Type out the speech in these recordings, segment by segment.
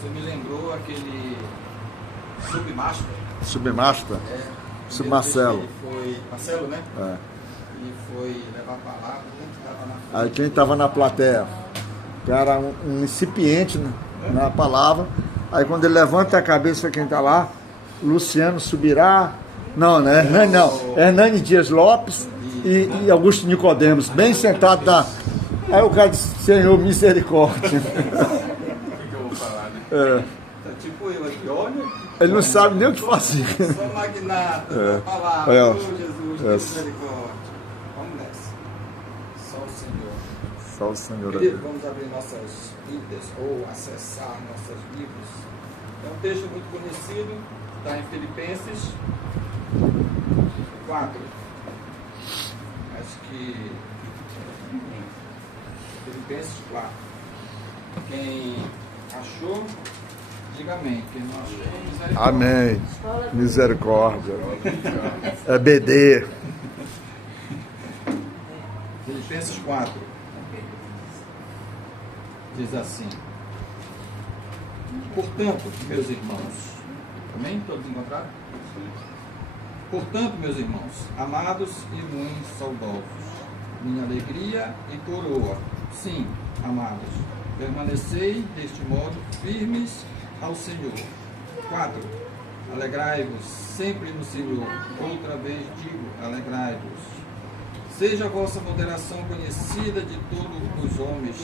Você me lembrou aquele Submaster. Submaster? É. Submarcelo. Foi Marcelo, né? É. E foi levar a palavra, quem estava na frente? Aí quem estava na plateia, que era um incipiente na palavra, aí quando ele levanta a cabeça, quem está lá, Luciano Subirá, não, né? Hernani não, Hernani Dias Lopes e Augusto Nicodemos, bem sentado na... Aí o cara disse, Senhor, misericórdia. O que eu vou falar, né? É. Tá tipo eu aqui, olha. Ele não sabe nem o que fazer. Sou magnata, palavra, Olha, oh, Jesus, misericórdia. Vamos nessa. Só o Senhor. Só o Senhor. Querido, vamos abrir nossas Bíblias ou acessar nossas Bíblias. É um texto muito conhecido, está em Filipenses 4. Acho que Filipenses 4. Quem achou, diga amém. Quem não achou, misericórdia. Amém. Misericórdia. É BD. Filipenses 4. Diz assim: portanto, meus irmãos, amém? Todos encontraram? Portanto, meus irmãos, amados e muito saudosos, minha alegria e coroa, sim, amados, permanecei deste modo firmes ao Senhor. 4. Alegrai-vos sempre no Senhor. Outra vez digo, alegrai-vos. Seja a vossa moderação conhecida de todos os homens,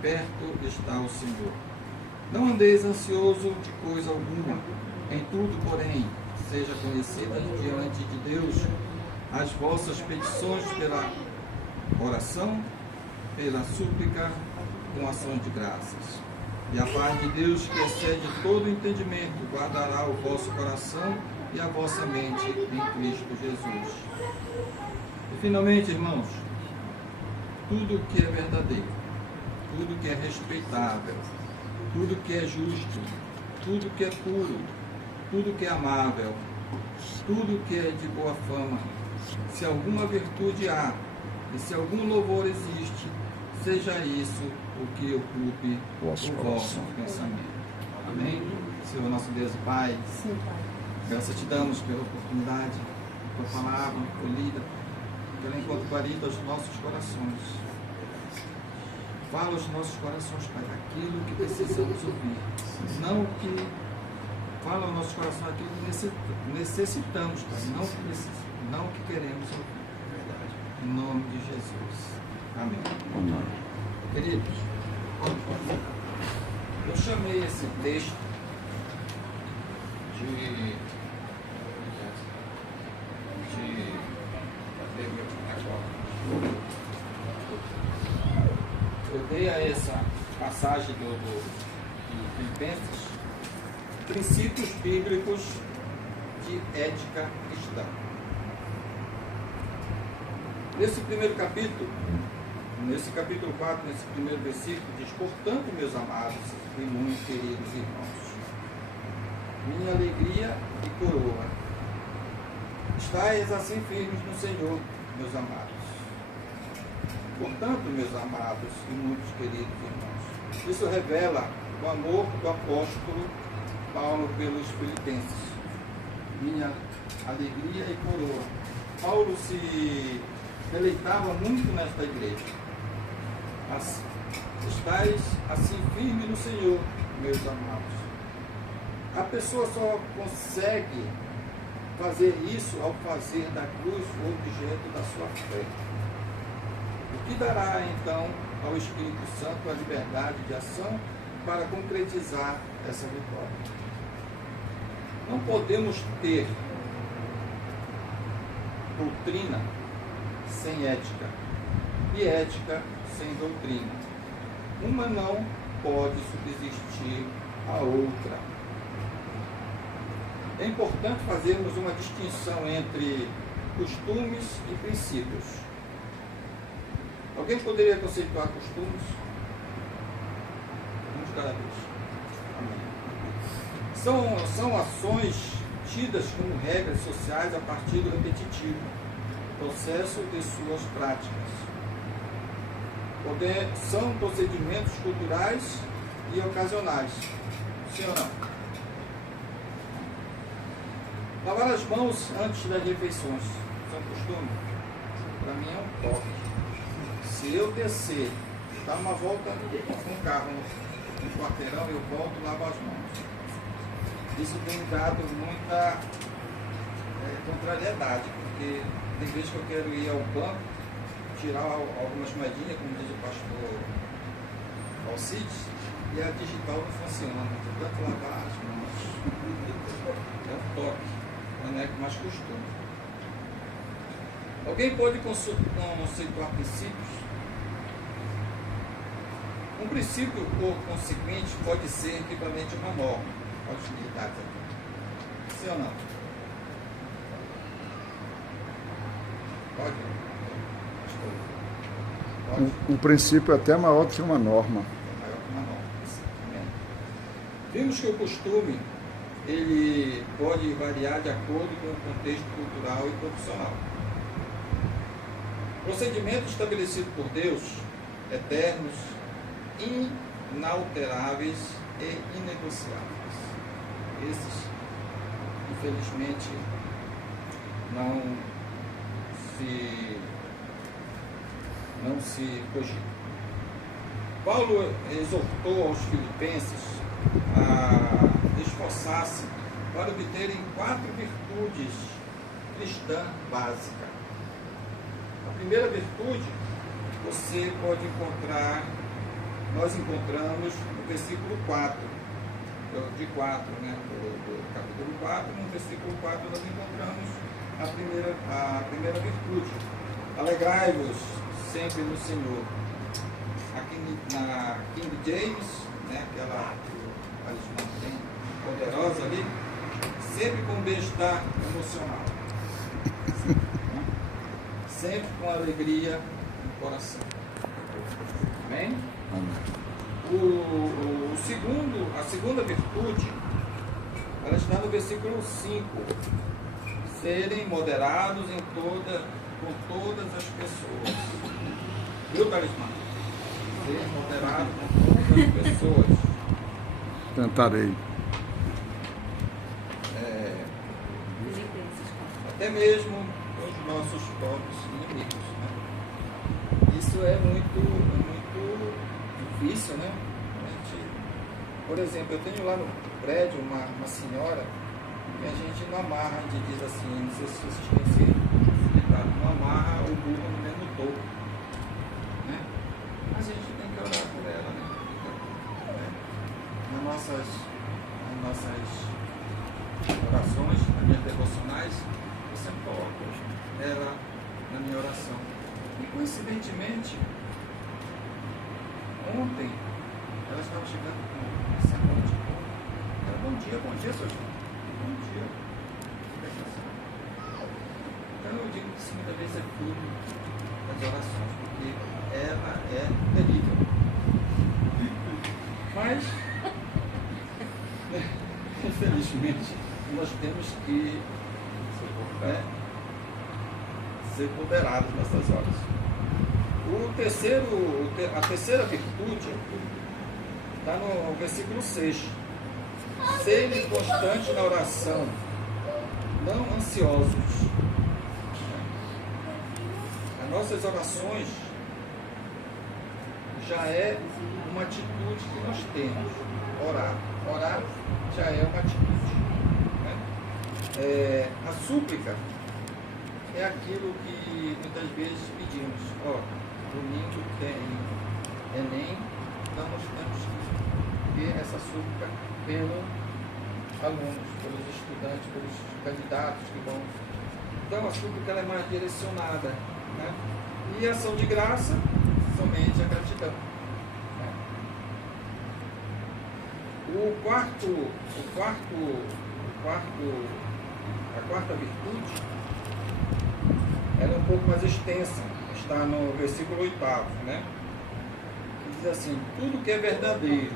perto está o Senhor. Não andeis ansioso de coisa alguma, em tudo, porém, seja conhecida diante de Deus as vossas petições pela oração, pela súplica, com ação de graças. E a paz de Deus, que excede todo entendimento, guardará o vosso coração e a vossa mente em Cristo Jesus. E finalmente, irmãos, tudo que é verdadeiro, tudo que é respeitável, tudo que é justo, tudo que é puro, tudo que é amável, tudo que é de boa fama, se alguma virtude há e se algum louvor existe, seja isso o que ocupe o vosso pensamento. Amém? Senhor nosso Deus e Pai, graças te damos pela oportunidade, pela palavra, por lida, pelo encontro guarida aos nossos corações. Fala aos nossos corações, Pai, aquilo que precisamos ouvir, não o que fala aos nossos corações aquilo que necessitamos, Pai, não o que queremos ouvir. Em nome de Jesus. Amém. Amém. Queridos, eu chamei esse texto de eu dei a essa passagem do Filipenses princípios bíblicos de ética cristã. Nesse primeiro capítulo, nesse capítulo 4, nesse primeiro versículo, diz: portanto, meus amados e muito queridos irmãos, minha alegria e coroa, estais assim firmes no Senhor, meus amados. Portanto, meus amados e muitos queridos irmãos, isso revela o amor do apóstolo Paulo pelos filipenses. Minha alegria e coroa. Paulo se deleitava muito nesta igreja. Estais assim firmes no Senhor, meus amados. A pessoa só consegue fazer isso ao fazer da cruz o objeto da sua fé. O que dará então ao Espírito Santo a liberdade de ação para concretizar essa vitória? Não podemos ter doutrina sem ética e ética sem doutrina. Uma não pode subsistir à outra. É importante fazermos uma distinção entre costumes e princípios. Alguém poderia conceituar costumes? Um de cada vez. Amém. São ações tidas como regras sociais a partir do repetitivo, processo de suas práticas. São procedimentos culturais e ocasionais. Sim ou não? Lavar as mãos antes das refeições. Isso é um costume? Para mim é um toque. Se eu descer, dar uma volta com o carro no quarteirão, eu volto e lavo as mãos. Isso tem dado muita contrariedade, porque tem vezes que eu quero ir ao banco, tirar algumas moedinhas, como diz o pastor Alcides, e a digital não funciona. Tanto lavar as mãos. É um toque, não é mais costume. Alguém pode conceituar princípios? Um princípio, por consequente, pode ser equivalente a uma norma. Olha as utilidades aqui. Sim ou não? Pode? Pode? Um princípio até maior do que uma norma. Maior que uma norma. Exatamente. Vimos que o costume ele pode variar de acordo com o contexto cultural e profissional. Procedimentos estabelecidos por Deus, eternos, inalteráveis e inegociáveis. Esses, infelizmente, não se cogitam. Paulo exortou aos filipenses a esforçar-se para obterem 4 virtudes cristãs básicas. A primeira virtude você pode encontrar, nós encontramos no versículo 4, de 4, né, do capítulo 4, no versículo 4 nós encontramos a primeira virtude. Alegrai-vos sempre no Senhor. Aqui na King James, né, aquela bem poderosa ali, sempre com bem-estar emocional. Sempre com alegria no coração. Amém? Amém. A segunda virtude, ela está no versículo 5. Serem moderados com todas as pessoas. Viu, Talismã? Ser moderado com todas as pessoas. Tentarei. Até mesmo os nossos próprios inimigos. Né? Isso é muito difícil, né? Por exemplo, eu tenho lá no prédio uma senhora que a gente não amarra, a gente diz assim, não sei se vocês têm explicado, não amarra o burro no mesmo topo. Né? Mas a gente tem que orar por ela, né? Nas nossas orações, nas minhas devocionais, eu sempre coloco ela na minha oração. E coincidentemente, ontem, ela estava chegando com essa noite. Ela, bom dia, seu João. Bom dia. Então eu digo que isso muitas vezes é tudo das orações, porque ela é terrível. Mas, infelizmente, nós temos que ser ponderados nessas horas. A terceira virtude está no versículo 6. Serem constantes na oração, não ansiosos. As nossas orações já é uma atitude que nós temos. Orar já é uma atitude. Né? A súplica é aquilo que muitas vezes pedimos. Domingo tem Enem, então nós temos que ter essa súplica pelos alunos, pelos estudantes, pelos candidatos que vão. Então a súplica ela é mais direcionada. Né? E a ação de graça, somente a gratidão. Né? A quarta virtude, ela é um pouco mais extensa, está no versículo 8, né? Que diz assim: tudo que é verdadeiro,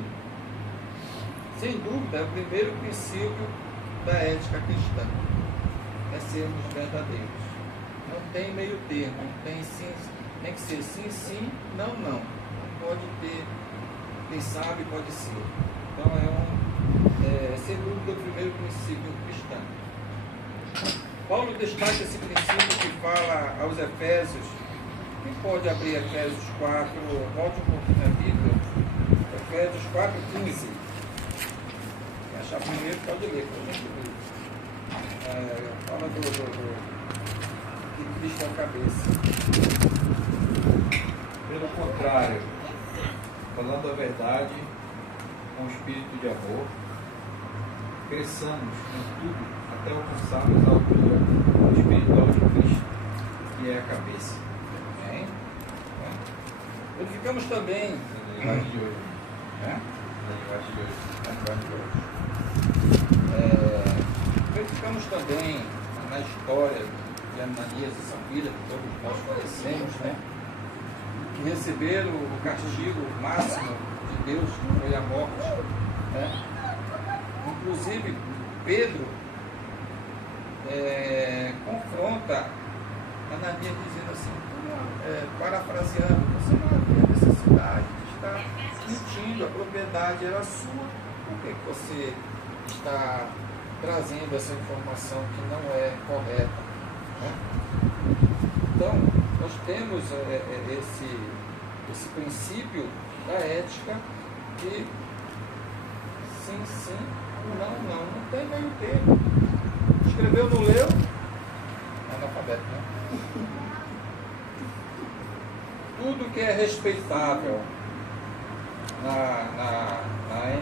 sem dúvida, é o primeiro princípio da ética cristã, é sermos verdadeiros. Não tem meio termo, não tem sim, tem que ser sim, sim, não, não. Não pode ter, quem sabe pode ser. Então é sem dúvida, o primeiro princípio cristão. Paulo destaca esse princípio que fala aos Efésios. Quem pode abrir Efésios 4? Volte um pouquinho na Bíblia. Efésios 4:15. Quem achar primeiro pode ler, para a gente ler. Fala do que Cristo é a cabeça. Pelo contrário, falando a verdade, com espírito de amor, cresçamos em tudo até alcançarmos a altura espiritual de Cristo, que é a cabeça. Amém? Verificamos também. Na linguagem de hoje. Né? Na linguagem de hoje. Verificamos também na história de Ananias e Safira, que todos nós conhecemos, né? Que receberam o castigo máximo de Deus, que foi a morte. Né? Inclusive, Pedro confronta Ananias dizendo assim, parafraseando, você não havia necessidade de estar mentindo, a propriedade era sua, por que você está trazendo essa informação que não é correta? Né? Então, nós temos esse princípio da ética que sim, sim, não tem meio termo. Escreveu, não leu? Analfabeto, né? Tudo que é respeitável na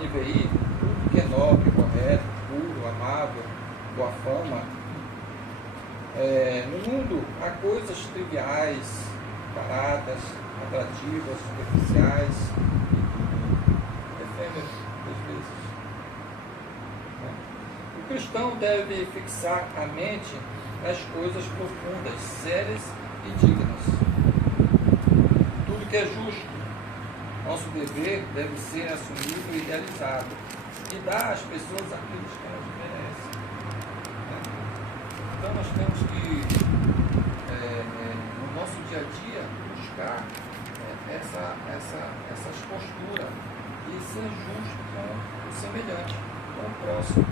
NVI, tudo que é nobre, correto, puro, amável, boa fama. No mundo há coisas triviais, baratas, atrativas, superficiais, efêmeras, às vezes. O cristão deve fixar a mente nas coisas profundas, sérias e dignas. Tudo que é justo, nosso dever deve ser assumido e realizado, e dar às pessoas aquilo que elas merecem. Então nós temos que, no nosso dia a dia, buscar essas posturas e ser justo com o semelhante, com o próximo.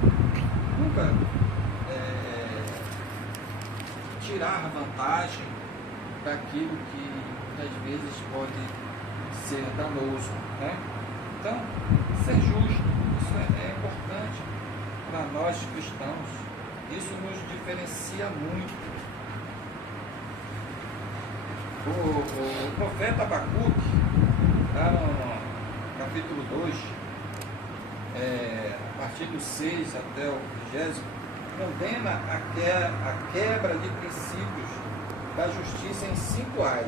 Nunca tirar vantagem daquilo que muitas vezes pode ser danoso. Né? Então, ser justo, isso é importante para nós cristãos. Isso nos diferencia muito. O profeta Abacuque, lá no capítulo 2, a partir do 6 até o 20, condena a quebra de princípios da justiça em 5 ais.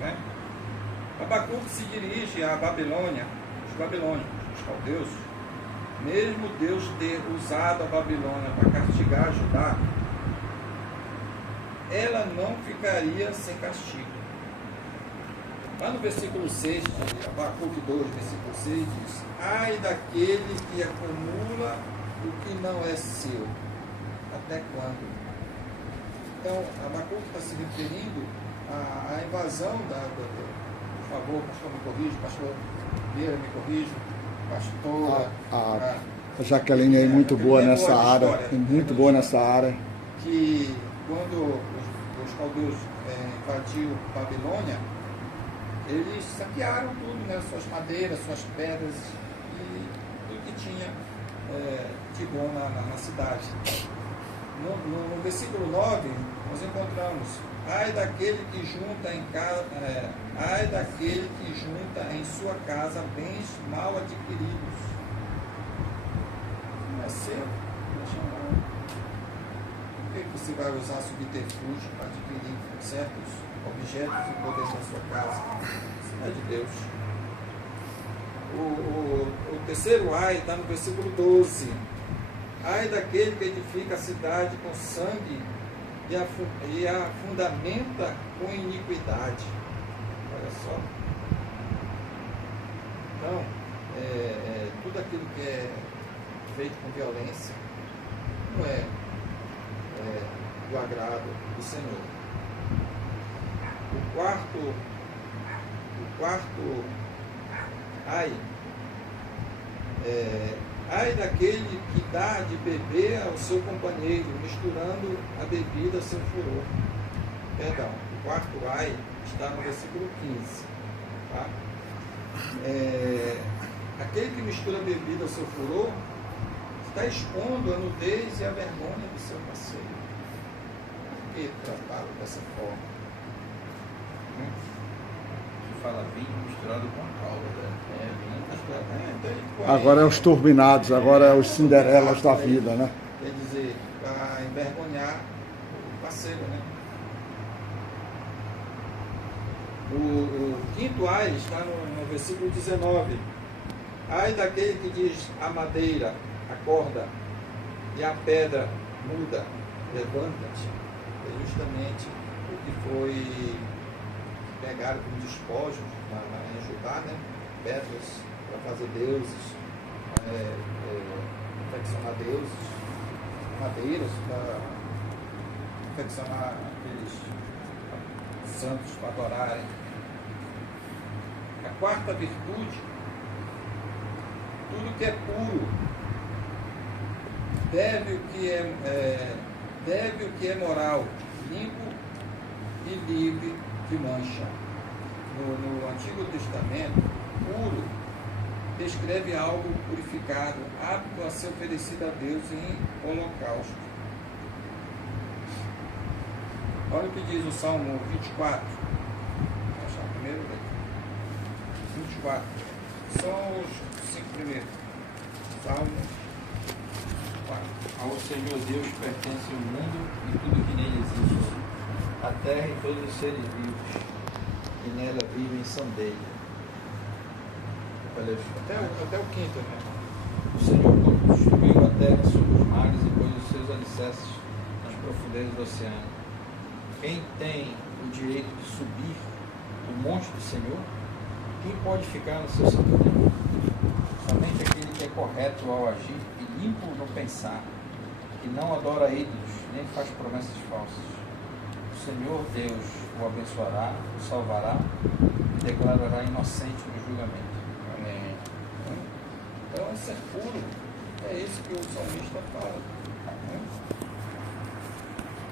Né? Abacuque se dirige à Babilônia, os babilônios, os caldeus. Mesmo Deus ter usado a Babilônia para castigar Judá, ela não ficaria sem castigo. Lá no versículo 6 de Abacuque 2, versículo 6, diz: ai daquele que acumula o que não é seu. Até quando? Então, Abacuque está se referindo à invasão por favor, pastor, me corrija, pastor Vieira, me corrija, pastora. A Jaqueline é muito boa nessa área, muito boa nessa área. Que quando os caldeus invadiram Babilônia, eles saquearam tudo, né? Suas madeiras, suas pedras e tudo que tinha de bom na cidade. No versículo 9, nós encontramos: ai daquele que junta em sua casa bens mal adquiridos. Não é seu, deixa lá. Por que você vai usar subterfúgio para adquirir certos objetos e poder na sua casa? Isso não é de Deus. O terceiro ai está no versículo 12. Ai daquele que edifica a cidade com sangue e a fundamenta com iniquidade. Olha só. Então, tudo aquilo que é feito com violência não é do agrado do Senhor. O quarto ai Ai daquele que dá de beber ao seu companheiro, misturando a bebida a seu furor. Perdão, o quarto ai está no versículo 15. Tá? Aquele que mistura a bebida ao seu furor está expondo a nudez e a vergonha do seu parceiro. Por que tratá-lo dessa forma? Fala vinho misturado com calda, né? Vinho misturado. Agora é os turbinados, agora é os Cinderelas da vida, né? Quer dizer, para envergonhar o parceiro, né? O quinto ai está no versículo 19. Ai daquele que diz a madeira, acorda, e a pedra muda, levanta-te. É justamente o que foi pegado como despojos em Judá, né? Pedras para fazer deuses, confeccionar deuses, madeiras para confeccionar aqueles santos para adorarem. A quarta virtude, tudo que é puro, deve o que é moral, limpo e livre de mancha. No Antigo Testamento, puro descreve algo purificado, apto a ser oferecido a Deus em holocausto. Olha o que diz o Salmo 24. Vou achar o primeiro dele. 24. São os 5 primeiros. Salmo 4. Ao Senhor Deus pertence o mundo e tudo que nele existe, a terra e todos os seres vivos, que nela vivem são dele. Até o quinto, né? O Senhor construiu a terra sobre os mares e pôs os seus alicerces nas profundezas do oceano. Quem tem o direito de subir o monte do Senhor? Quem pode ficar no seu santo templo? Somente aquele que é correto ao agir e limpo no pensar, que não adora ídolos, nem faz promessas falsas. O Senhor Deus o abençoará, o salvará e declarará inocente no julgamento. Amém. Então, ser puro é isso que o salmista fala. Né?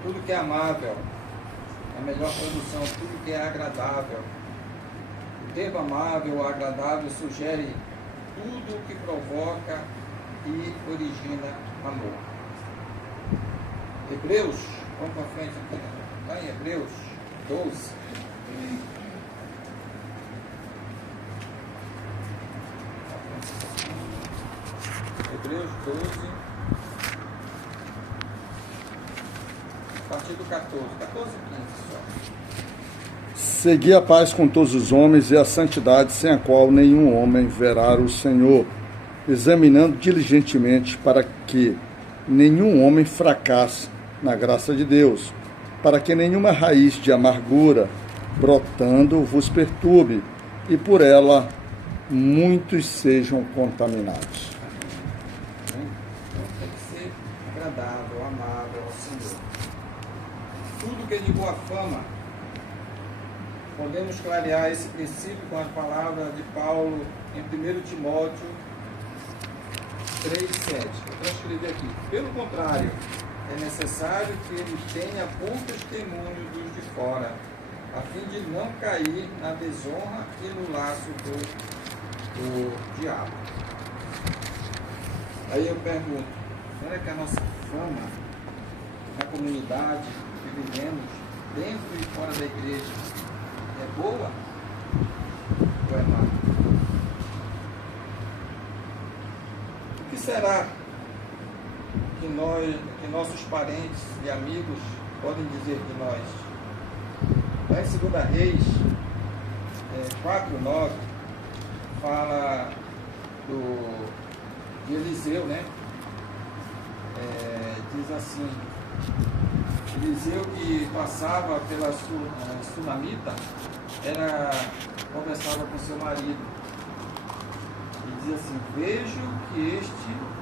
Tudo que é amável, a melhor tradução, tudo que é agradável. O termo amável ou agradável sugere tudo que provoca e origina amor. Hebreus, vamos para frente aqui, lá em Hebreus 12. Hebreus 12, a partir do 14 e 15 só. Segui a paz com todos os homens e a santidade, sem a qual nenhum homem verá o Senhor, examinando diligentemente para que nenhum homem fracasse na graça de Deus, para que nenhuma raiz de amargura brotando vos perturbe, e por ela muitos sejam contaminados. Então tem que ser agradável, amável ao Senhor. Tudo que é de boa fama, podemos clarear esse princípio com a palavra de Paulo em 1 Timóteo 3,7. Eu transcrevi aqui. Pelo contrário, é necessário que ele tenha bom testemunho dos de fora, a fim de não cair na desonra e no laço do diabo. Aí eu pergunto, será que a nossa fama na comunidade que vivemos, dentro e fora da igreja, é boa ou é má? O que será que nossos parentes e amigos podem dizer de nós? Lá em 2 Reis 4:9 fala de Eliseu, né? Diz assim: Eliseu, que passava pela Sunamita, conversava com seu marido e dizia assim: vejo que este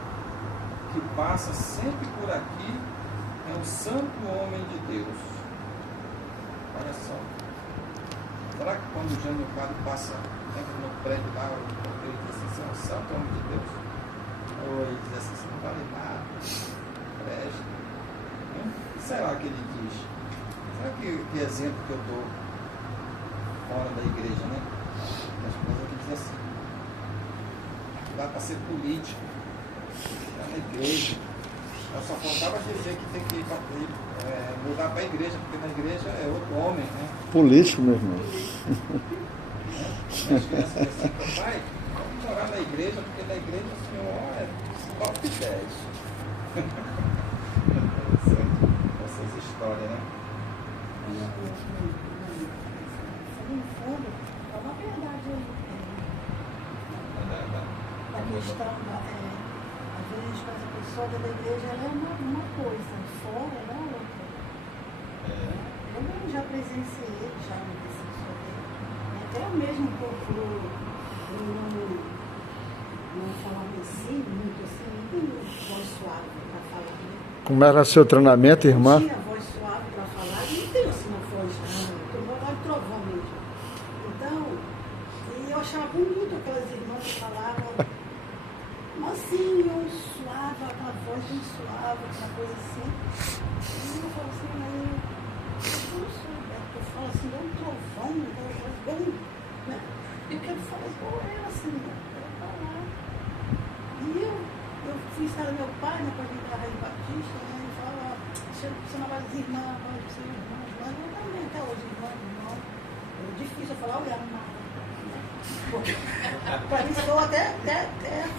que passa sempre por aqui é um santo homem de Deus. Olha só, será que quando o Jânio Quadro passa, entra no prédio lá, ele diz assim: é um santo homem de Deus? Senhor e diz assim, você não vale nada, presta. Né? O que será que ele diz? Será que exemplo que eu dou fora da igreja, né? As pessoas que dizem assim, dá para ser político, está na igreja. Só faltava dizer que tem que mudar para a igreja, porque na igreja é outro homem, né? Político, meu irmão. As crianças dizem assim, pai, vamos morar na igreja, porque na igreja o Senhor é top 10. Essas histórias, né? No fundo, é uma verdade aí. A questão às vezes a pessoa da igreja ela é uma coisa, fora ela é outra. Eu já presenciei, já me decepcionei. Até eu mesmo procuro não falar assim, muito assim, muito voz suave para falar. Né? Como era seu treinamento, irmã? Eu tinha voz suave para falar, e não tenho assim uma voz, não, uma voz de trovão mesmo. Então, e eu achava bonito aquelas irmãs que falavam mansinho, suave, aquela voz bem suave, aquela coisa assim. E eu falo assim, aí eu não sou, eu falo assim, dá um trovão, dá uma voz bem, né? Eu quero falar igual ela, assim, né? Eu quero falar. E eu fui ensinar meu pai, né, para vir da Rainha Batista, né? E falava, você não vai dizer irmã, você é irmã, eu também, até hoje, irmã. É difícil eu falar, olha, amada. Para mim soa até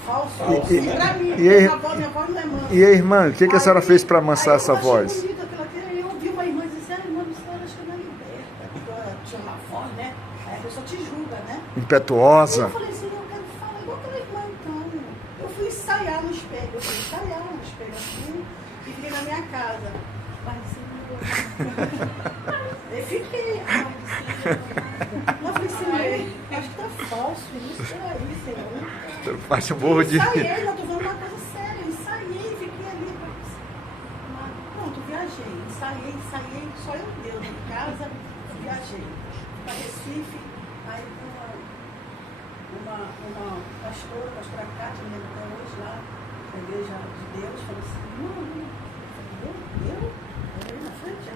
falso. Para mim, minha voz não é mansa. E a irmã, o que a senhora fez para amansar essa voz? Eu ouvi uma irmã dizer, irmã do céu, acho que não é liberta. Tinha uma voz, né? Aí a pessoa te julga, né? Impetuosa. Eu falei assim, eu quero falar igual aquela irmã, então. Eu fui ensaiar no espelho, assim, e fiquei na minha casa. Eu fiquei, eu falei assim, acho que tá falso isso, peraí, Senhor. Faz um burro de... Ensaiei, não, tô falando uma coisa séria, ensaiei, fiquei ali, pronto, viajei, ensaiei, só eu Deus em casa, viajei para Recife, aí uma pastora Cátia, me lembro até hoje lá, na igreja de Deus, falou assim, na frente,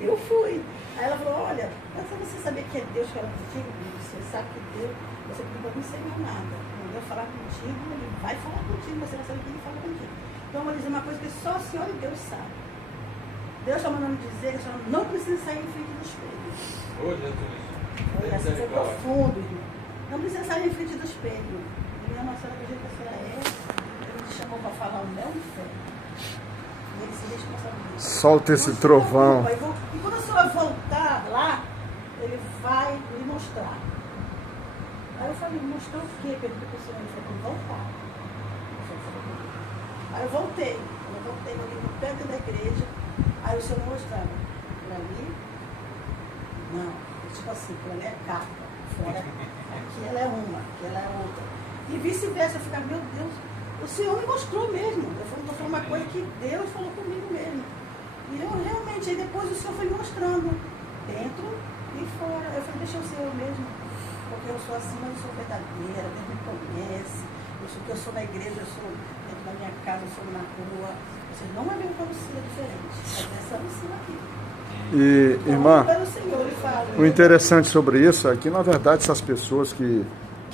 eu fui. Aí ela falou, olha, você sabia que é Deus que ela contigo? Você sabe que Deus, você não pode ensinar nada. Quando Deus falar contigo, ele vai falar contigo, você vai saber que ele fala contigo. Então eu vou dizer uma coisa que só o Senhor e Deus sabe. Deus está mandando dizer que a senhora não precisa sair em frente do espelho. Ô, Jesus. Olha, assim foi profundo, irmão. Não precisa sair em frente do espelho. Minha nossa senhora, do jeito que a senhora é, ele te chamou para falar o meu fé. E ele se responsabiliza. Solta esse trovão. E quando a senhora voltar lá, ele vai lhe mostrar. Aí eu falei, mostrar o quê? Perguntei para o senhor, ele falou, voltar. Aí eu voltei, eu vim perto da igreja, aí o senhor mostrava, por ali, não, tipo assim, por ali é capa, fora, aqui ela é uma, aqui ela é outra. E vice-versa, eu ficava, meu Deus, o senhor me mostrou mesmo, eu estou falando uma coisa que Deus falou comigo mesmo. E eu realmente, aí depois o senhor foi mostrando, dentro e fora. Eu falei, deixa eu ser eu mesmo, porque eu sou assim, mas eu sou verdadeira, Deus me conhece, eu sou na igreja, eu sou dentro da minha casa, eu sou na rua. Vocês não vai ver o Lucila diferente, mas essa Lucila aqui. E, então, irmã, pelo Senhor, fala, o interessante sobre isso é que, na verdade, essas pessoas que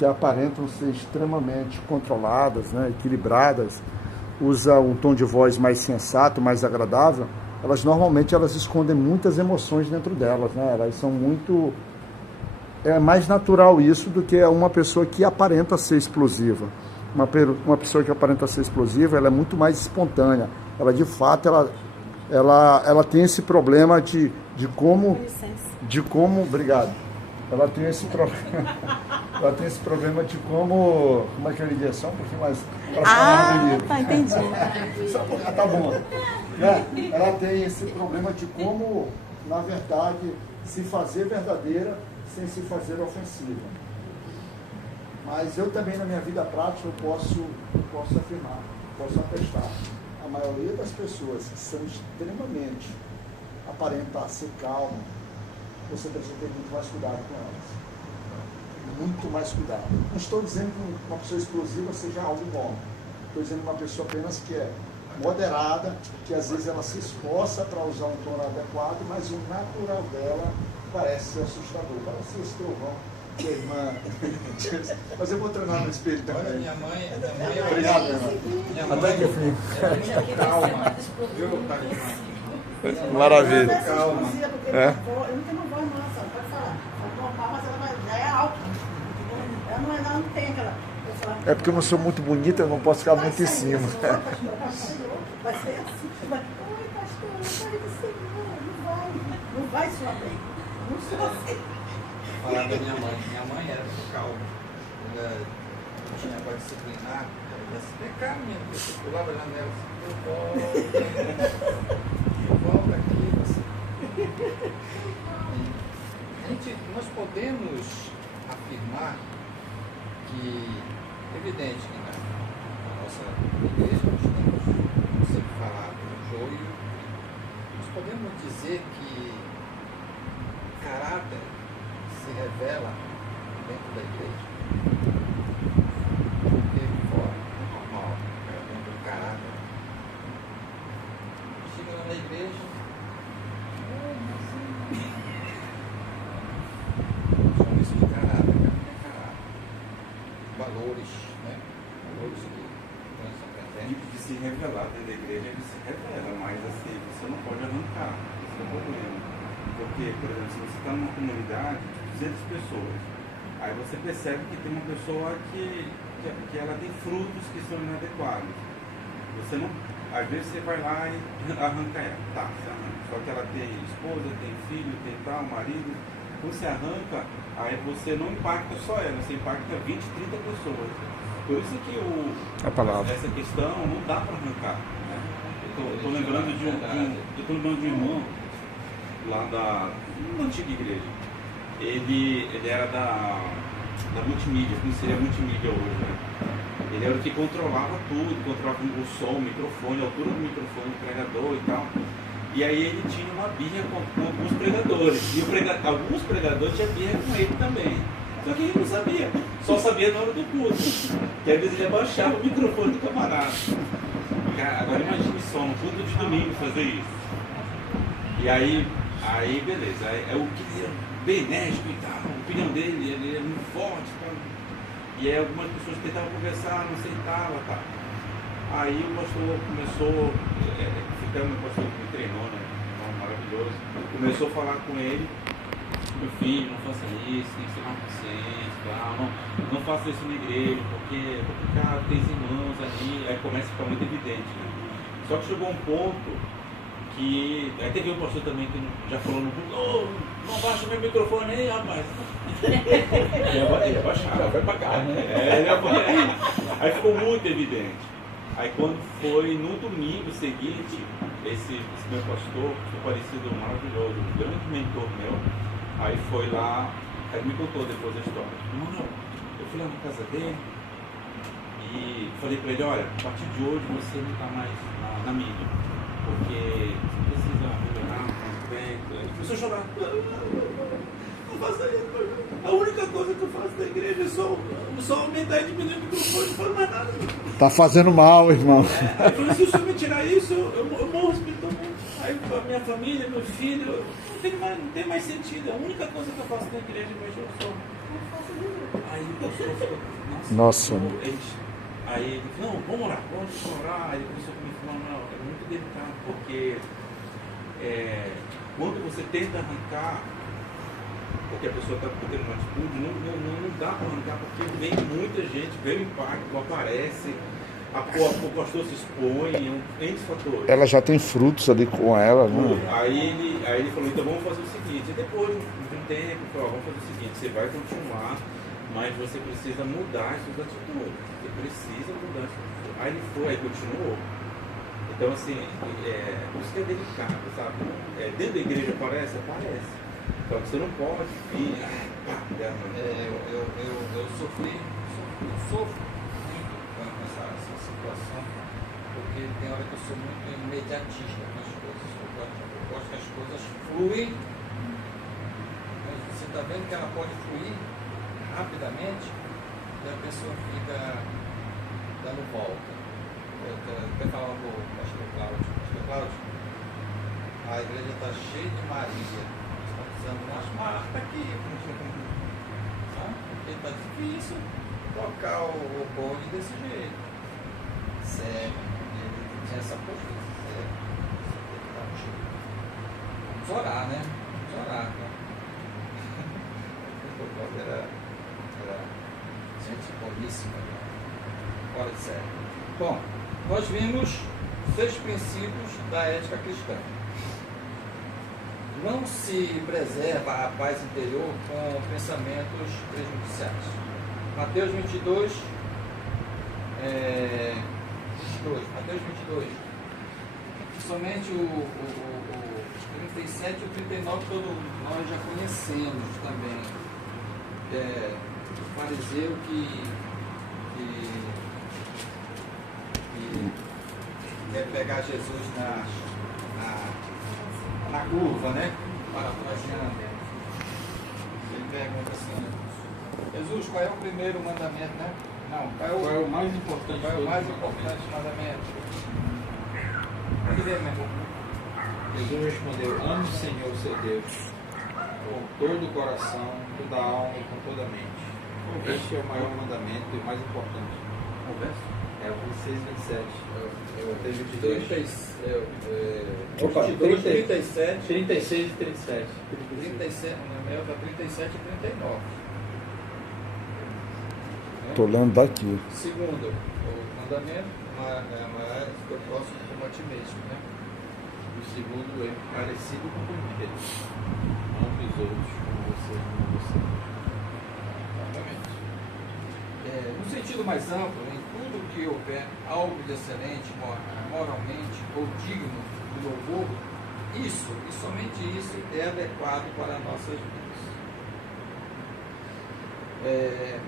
aparentam ser extremamente controladas, né, equilibradas, usam um tom de voz mais sensato, mais agradável, elas normalmente escondem muitas emoções dentro delas, né? Elas são muito... É mais natural isso do que uma pessoa que aparenta ser explosiva. Uma pessoa que aparenta ser explosiva, ela é muito mais espontânea. Ela, de fato, ela tem esse problema de como... Obrigado. Ela tem esse problema de como é que é a ligação? Um pouquinho mais... Tá, entendi. Tá bom. Né? Ela tem esse problema de como, na verdade, se fazer verdadeira sem se fazer ofensiva. Mas eu também, na minha vida prática, eu posso afirmar, posso atestar. A maioria das pessoas que são extremamente aparentar ser calma, você precisa ter muito mais cuidado com elas. muito mais cuidado. Não estou dizendo que uma pessoa explosiva seja algo bom. Estou dizendo uma pessoa apenas que é moderada, que às vezes ela se esforça para usar um tom adequado, mas o natural dela parece ser assustador. Parece esse trovão que a irmã. Mas eu vou treinar no espelho Olha, também. minha mãe é Obrigado, irmã. minha Até mãe que fim. é muito calma. Viu, Talismã? Maravilha. Calma. Eu não tenho voz não, sabe? Pode falar. Pode normal, mas ela já é alta. Ela não tem aquela. É porque eu não sou muito bonita, eu não posso ficar muito em cima. Vai ser assim. Oi, pastor, vai do Senhor. Não vai sua bem. Não sou assim. Falar da minha mãe. Minha mãe era muito calma. Quando ela tinha para disciplinar, ela disse, vem cá, minha filha. Você pulava a janela assim, eu volto aqui. Você. Nós podemos afirmar que, evidente que na nossa igreja nós temos sempre falado do joio, nós podemos dizer que caráter se revela dentro da igreja, porque fora é normal, dentro do caráter. Chega lá na igreja, chama isso de caráter, é caráter. Valores, né? Valores que são presentes. De se revelar dentro da igreja, ele se revela, mas assim, você não pode arrancar, esse é o problema. Porque, por exemplo, se você está numa comunidade de 200 pessoas, aí você percebe que tem uma pessoa que ela tem frutos que são inadequados. Você não, às vezes você vai lá e arranca ela, tá, você arranca. Só que ela tem esposa, tem filho, tem tal, marido. Quando você arranca, aí você não impacta só ela, você impacta 20, 30 pessoas. Por isso que essa questão não dá para arrancar. Né? Eu estou lembrando de um irmão lá da antiga igreja. Ele era da multimídia, como seria a multimídia hoje, né? Ele era o que controlava tudo, controlava o som, o microfone, a altura do microfone, o pregador e tal. E aí ele tinha uma birra com alguns pregadores. E alguns pregadores tinham birra com ele também. Só que ele não sabia. Só sabia na hora do culto. Que às vezes ele abaixava o microfone do camarada. Cara, agora imagine só, no culto de domingo fazer isso. E aí beleza. O que ele era bem enérgico e tal. A opinião dele, ele era muito forte e tal. E aí algumas pessoas tentavam conversar, não aceitavam e tal. Aí o pastor começou, ficando o pastor que me treinou, né? Maravilhoso. Começou a falar com ele, meu filho, não faça isso, tem que ser mais paciente, tal, não faça isso na igreja, porque cara, tem irmãos ali, aí começa a ficar muito evidente, né? Só que chegou um ponto que. Aí teve um pastor também que já falou no público, não baixa meu microfone aí, rapaz. Ele abaixava, vai pra cá. Aí ficou muito evidente. Aí quando foi no domingo seguinte, esse meu pastor, que foi parecido maravilhoso, um grande mentor meu, aí foi lá, aí me contou depois a história. Mano, eu fui lá na casa dele e falei pra ele, olha, a partir de hoje você não tá mais na mídia, porque você precisa melhorar o aspecto. Ele começou a chorar. Não faça isso. A única coisa que eu faço na igreja é só aumentar e diminuir o microfone, não faz mais nada. Tá fazendo mal, irmão. Aí eu falei, se o senhor me tirar isso, eu morro espiritualmente. Aí a minha família, meu filho, não tem mais sentido. A única coisa que eu faço na igreja hoje eu sou. Aí o pastor ficou, nossa. Aí ele falou, não, vamos orar. Aí ele começou comigo e falou, não, é muito delicado, porque quando você tenta arrancar, porque a pessoa está tendo uma atitude, não dá para arrancar, porque vem muita gente, vem o impacto, aparece, o pastor se expõe, N fatores. Ela já tem frutos ali com ela, né? Aí ele falou, então vamos fazer o seguinte, e depois de um tempo, falou, vamos fazer o seguinte, você vai continuar, mas você precisa mudar as suas atitudes, você precisa mudar as suas atitudes. Aí ele foi, aí continuou. Então assim, isso que é delicado, sabe? Dentro da igreja aparece? Aparece. Então você não pode vir. Eu sofro muito com essa situação, porque tem hora que eu sou muito imediatista com as coisas. Eu gosto que as coisas fluem. Você está vendo que ela pode fluir? rapidamente e a pessoa fica dando volta. Eu até falava para o pastor Cláudio, a igreja está cheia de Maria, está precisando de umas Marta aqui, sabe? Porque está difícil tocar o bonde desse jeito. Sério, ele tinha essa postura, sério, está cheio. Vamos orar, né? Vamos orar, né? O Cláudio era gente boníssima, fora de sério. Bom, nós vimos 6 princípios da ética cristã. Não se preserva a paz interior com pensamentos prejudiciais. Mateus 22, Mateus 22. Somente o 37 e o 39 todos nós já conhecemos também. O fariseu que quer pegar Jesus na curva, né? Parafraseando. Ele pergunta assim: Jesus, qual é o primeiro mandamento, né? Não, Qual é o mais importante? qual é o mais importante mandamento? Pode ver, meu irmão. Jesus respondeu: ame o Senhor, seu Deus, com todo o coração, toda a alma e com toda a mente. Este é o maior mandamento e o mais importante. É o 26, 27. Até 22. 37. 36 e 37. 37, no meu está 37 e 39. Estou lendo daqui. Segundo, o mandamento, amarás o teu próximo como a ti mesmo, né? O segundo é parecido com o primeiro. Ame os outros como você ama você. Exatamente. No sentido mais amplo, em tudo que houver algo de excelente, moralmente ou digno do louvor, isso e somente isso é adequado para nossas vidas.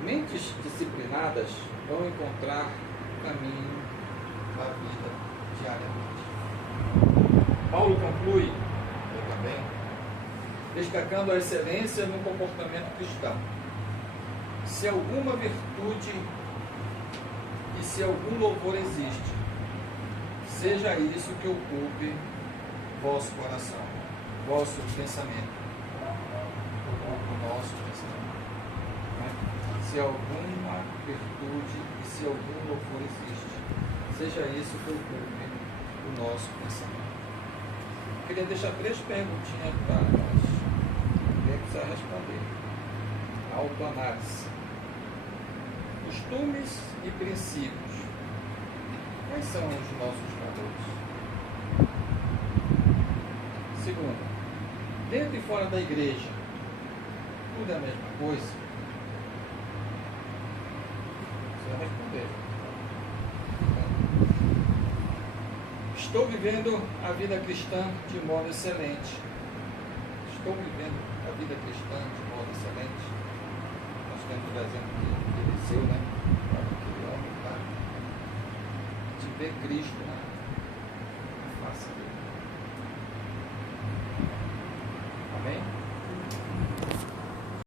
Mentes disciplinadas vão encontrar o caminho da vida diariamente. Paulo conclui, eu também, destacando a excelência no comportamento cristão. Se alguma virtude e se algum louvor existe, seja isso que ocupe vosso coração, vosso pensamento, o nosso pensamento. Né? Se alguma virtude e se algum louvor existe, seja isso que ocupe o nosso pensamento. Eu queria deixar 3 perguntinhas para nós. Quem precisa responder. Autoanálise. Costumes e princípios. Quais são os nossos valores? Segundo, dentro e fora da igreja, tudo é a mesma coisa? Você vai responder. Estou vivendo a vida cristã de modo excelente. Estou vivendo a vida cristã de modo excelente. Nós temos o exemplo de Eliseu, né? Aquele homem lá, de ver Cristo na face dele. Amém?